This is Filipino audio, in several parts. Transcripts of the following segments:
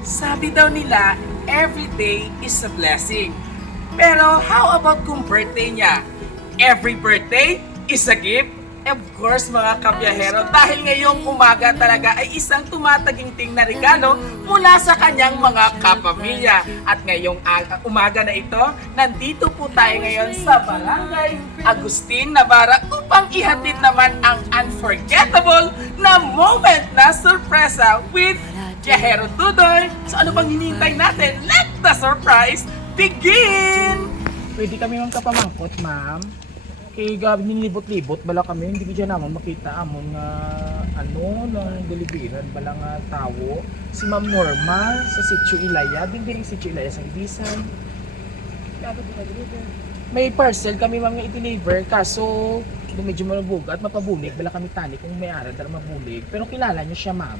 Sabi daw nila, every day is a blessing. Pero how about kung birthday niya? Every birthday is a gift? Of course mga kabiyahero, dahil ngayong umaga talaga ay isang tumataginting na regalo mula sa kanyang mga kapamilya. At ngayong umaga na ito, nandito po tayo ngayon sa Barangay Agustin Navarra upang ihatid naman ang unforgettable na moment na sorpresa with Biyahero Tudoy. So ano bang hinihintay natin? Let the surprise begin! Pwede kami mang kapamangkot, ma'am. Kaya gabi nilibot-libot, bala kami, hindi ko dyan naman makita amon nga ng deliveran, bala nga tawo. Si Ma'am Norma sa Sitio Ilaya, din Sitio Ilaya sa Ibisan. May parcel kami ma'am nga i-deliver, kaso medyo mabugat, mapabulig, bala kami tani kung may ara dara mabulig. Pero kilala niyo siya ma'am.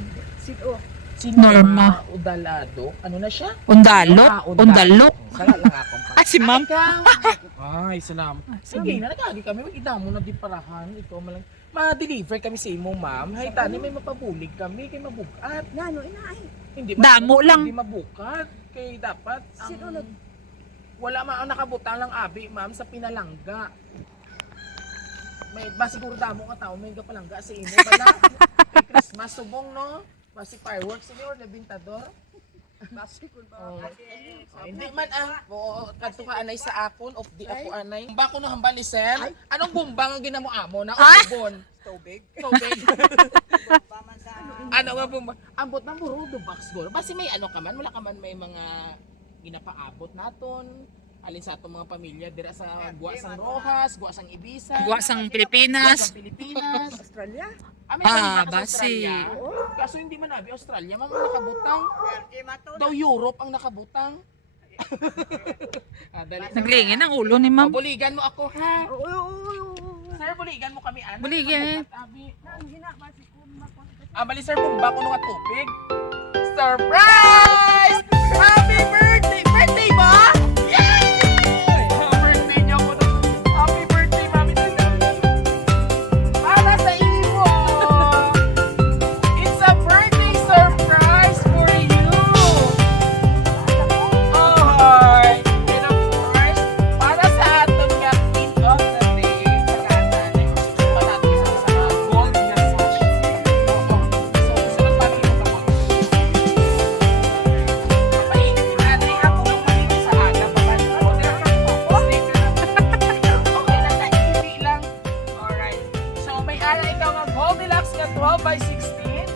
Si Norma Udalado. Ano na siya? Undalok? Undalok? Sala lang akong Ah, si ma'am? Ay, salamat. Sige, nagkagi kami. Magkita mo na di parahan. Ikaw malang. Ma-deliver kami sa imo, ma'am. Hay, tani, may mapabulig kami. Kay mabukat. Nano, inaay. Hindi Damo lang. Hindi mabukat. Kay dapat. Sino nag... Wala ang nakabutang lang abi, ma'am, sa pinalangga. May ba siguro damo ka tao, may palangga sa imo. Bala, kay Christmas, subong, no? Basi fireworks siguro, labintador. Basi ko ba? Hindi man kadto ka anay sa akon of di ako anay. Bako no hambal ni sir. Anong bumbang ang ginamo amo na ubon? Tubig. Ano nga bumbang? Ambot ng buro do box go. Basi may ano ka man, wala ka man may mga ginapaabot naton. Alin sa atong mga pamilya dira sa Guasang Rojas, Guasang Ibisan, Guasang Pilipinas. Australia? Basi. Kaso hindi man abi Australia, ma'am ang nakabutang. Daw Europe ang nakabutang. Naglingin ang ulo ni ma'am. Buligan mo ako ha. Oo. Sir, buligan mo kami ano? Buligan. Bali sir, kung bako nga tubig. Surprise! Happy birthday! Birthday ba? Yay! Birthday niyo po. Happy birthday, mami. Para sa inyo. It's a birthday surprise for you. Oh, and of course, para sa ating nga queen of the day, sa natin sa gold na sash. So, sunod pa rin ito. Nanay ako yung malinis sa aga. Okay lang na, hindi lang. Alright. So, may ara ikaw ng Goldilocks na 12 by 16,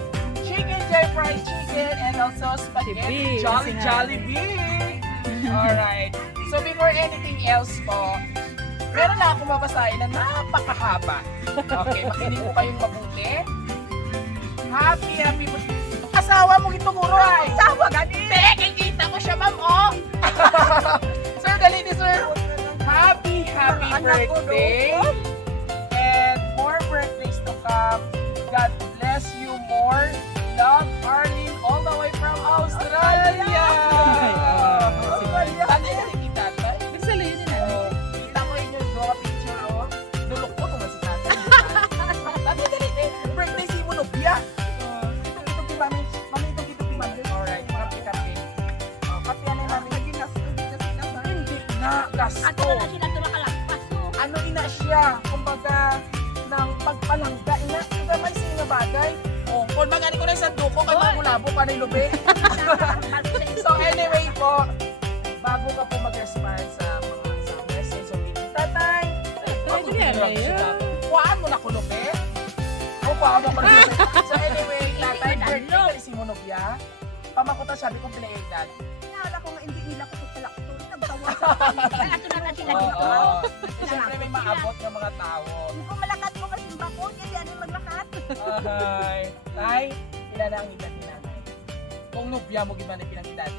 chicken joy fried chicken, and also spaghetti Jollibee. Jollibee. Alright. So, before anything else po, meron na akong mabasahin na napakahaba. Okay, makinig po kayong mabuti. Happy birthday. Asawa mo itong ay. Sawa gani! Teka, kita ko siya, ma'am, oh! Sir, dali ni sir. Happy Anak ko, birthday. And more birthdays to come. God bless you more. Love, Arlene, all the way from Australia. Tanda na rin kita, tay. Oh, kita ko yung mga picture, oh. Dulok ko naman si tatay. Tanda na rin, birthday si Monobia. Itong ti mami. Mami, itong ti mami. Alright, kape. Kape yan ay mami. Hindi na gasto. Ato na sila tumakalagpas. Ano ina siya? Kumbaga, ng pagpalangga. Ina, ito man siya bagay. O, kung magani ko na isang duko, kay magulabo pa na lubi. So anyway po, bago ka po mag-respond sa message o meeting, tatay, kuhaan mo na kulubi. O, kuhaan mo na kulubi. So anyway, tatay, birthday ka si Monobia. Pamakuta sabi kong pinaedad. Inala ko nga hindi nila ko tutalakto. Nagtawa sa kanila. Ato na sila dito. Oo. Siyempre may maabot ng mga tao. Hindi ko malakat ko masimba ko. Hindi ano maglakat. Ay, tay, ilan na ang edad ni nanay? Kung nubya mo, gimana pinang-edad?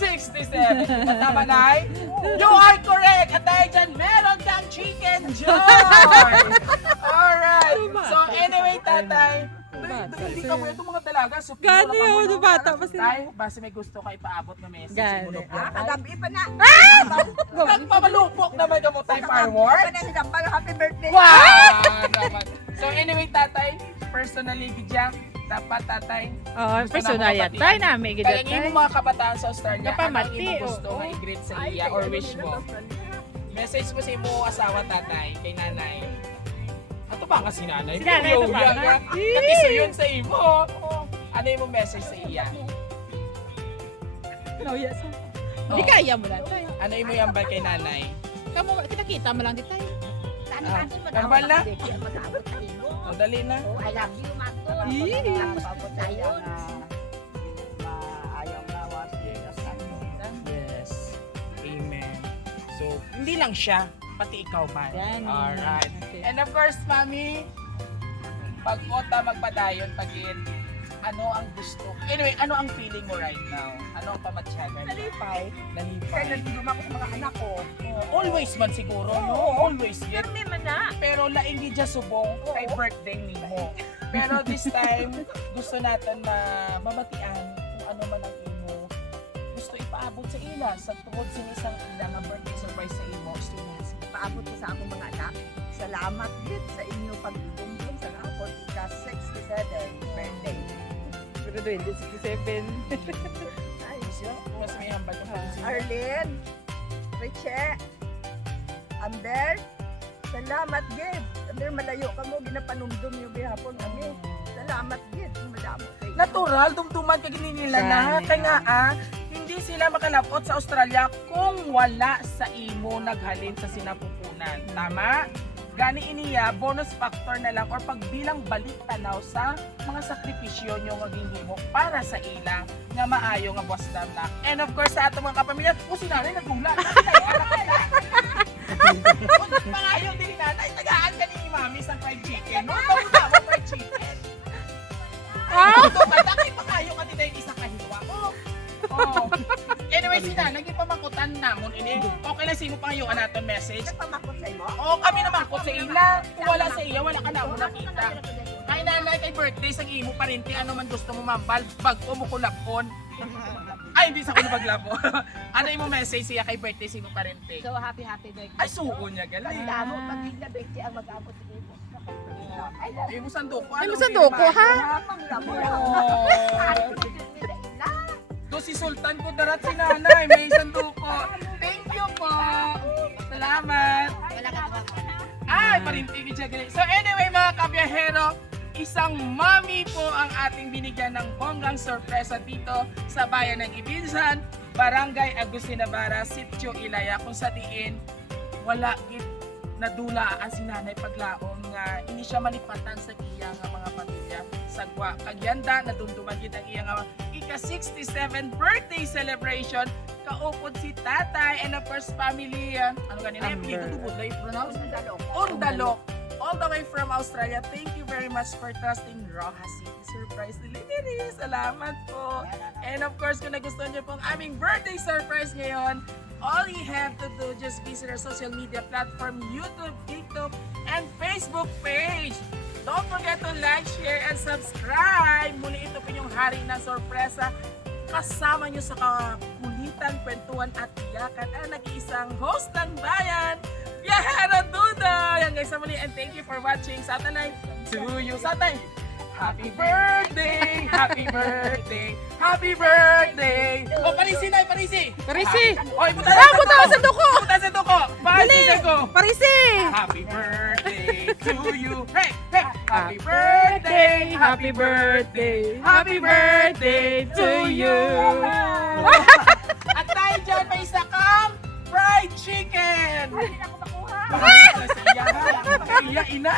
67! Tama, nay? You are correct! At dahil dyan, meron kang chicken joy! Alright! So anyway, tatay, hindi ka mo itong mga dalaga. So, Gani ako, no bata pa sila. Tay, base may gusto ka ipaabot na message. Gani. Nubya. Kagabi pa na. Nagpamalupok naman ka mo, tay, fireworks. Happy birthday. Wow! Naman. So anyway, tatay, personally, Bidya, dapat tatay. Oh, gusto personal na yan. mabatian. Tayo namin, Kaya ganyan ngayon tayo. mga kabataan sa Australia, Napamati, ano ang imo gusto oo. nga i-greet sa iya or wish mo? Message mo sa imo asawa tatay, kay nanay. Ato ba kasi nanay? Si nanay, ito pa, Yo, ha? Katiso yun sa imo. Ano yung message sa iya? No, yes. Oh. Di kaya mo lang tayo. Ano yung yambal kay nanay? Kamu, kita mo lang di tayo. Tanahanin mo verbal na? Mag-aabot sa imo. O, dali na. Oh, I love you, Mato. Ih. Tapos tayo. Yes. Amen. So, hindi lang siya, pati ikaw man. Yan. Alright. Okay. And of course, Mami, pag kota magpadayon, pagin, ano ang gusto? Anyway, ano ang feeling mo right now? Ano ang pamatsyagan? Nalipay. Nalipay. Kaya nandun ako sa mga anak ko. Always man siguro, no? Always yet. Pero may mana. Pero laing di dya subong kay birthday ni mo. Pero this time, gusto natin na mabatian kung ano man ang imo. Gusto ipaabot sa ila sa tungod sinisang ila nga birthday surprise sa imo. Students. Paabot ko sa akong mga anak. Salamat din sa inyong pagbumbong sa akong ika-67 birthday. Pero 2067. Ay, Mas may hambal ka pa rin Arlene, Riche, Amber, salamat gid. Amber, malayo ka mo, ginapanumdum yung bihapon kami. Salamat gid, madamo kayo. Natural, dumduman ka gini nila na. Gani, Kaya nga, hindi sila makalapot sa Australia kung wala sa imo naghalin sa sinapupunan. Tama? Gani iniya, bonus factor na lang or pagbilang balik tanaw sa mga sakripisyo nyo nga ginhimo para sa ila nga maayo nga buwas na. And of course, sa atong mga kapamilya, si nanay nagula. Kung pangayo din ni nanay, tagaan ka ni mami sa fried chicken. No, tawag mo fried chicken. Ito ka, takay pangayo ka din isa kahiwa. Oh. Anyway, sina, naging pamakutan namon ini. Okay lang sino pangayo naton message. Nagpamakot sa imo? Oo, kami naman ko sa ila. Kung wala sa iya, wala ka na mo nakita. Kay nanay, kay birthday, sa imo pa rin, ano man gusto mo mambal, pag umukulapon. Ay, hindi sa kuno paglabo. Ano yung message siya kay birthday, sa imo pa rin? So, happy birthday. Ay, suko niya, galay. Ang damo, pag bigla birthday ang mag-abot sa imo. I love Ay, mo sanduko. Ay, mo sanduko, ha? Do si Sultan ko darat si nanay, may sanduko. Thank you po. Salamat. Wala ka naman. Ay, parintigin siya galing. So anyway mga kabiyahero, isang mami po ang ating binigyan ng bonggang sorpresa dito sa bayan ng Ibinsan, Barangay Agustina Bara, Sitio Ilaya, kung sa diin wala git nadula ang sinanay paglaom nga ini siya malipatan sa iya nga mga pamilya sagwa kagyanda nadumduman gid ang iya nga ika-67 birthday celebration kaupod si tatay and of course family ano ganina Amber. tubod na i-pronounce Undalo. Undalo all the way from Australia. Thank you very much for trusting Roja City Surprise Delivery. Salamat po. And of course, kung nagustuhan niyo pong aming birthday surprise ngayon, all you have to do, just visit our social media platform, YouTube, TikTok, and Facebook page. Don't forget to like, share, and subscribe. Muli ito po yung hari ng sorpresa. Kasama nyo sa kakulitan, kwentuhan at iyakan ang nag-iisang host ng bayan, Biyahero Duda! Yan guys, sa muli, and thank you for watching. Satanay, to you, Satay! Happy birthday! Happy birthday! Happy birthday! O, Parisi na, Parisi! Parisi! Oy, puta Puta sa duko! Puta sa duko! Parisi ko! Parisi! Happy birthday to you! Hey! Hey! Happy birthday! Happy birthday! Happy birthday to you! At dahil dyan, may isa kang fried chicken! Hindi na ako makuha. Bakit na sa iya? Iya, ina!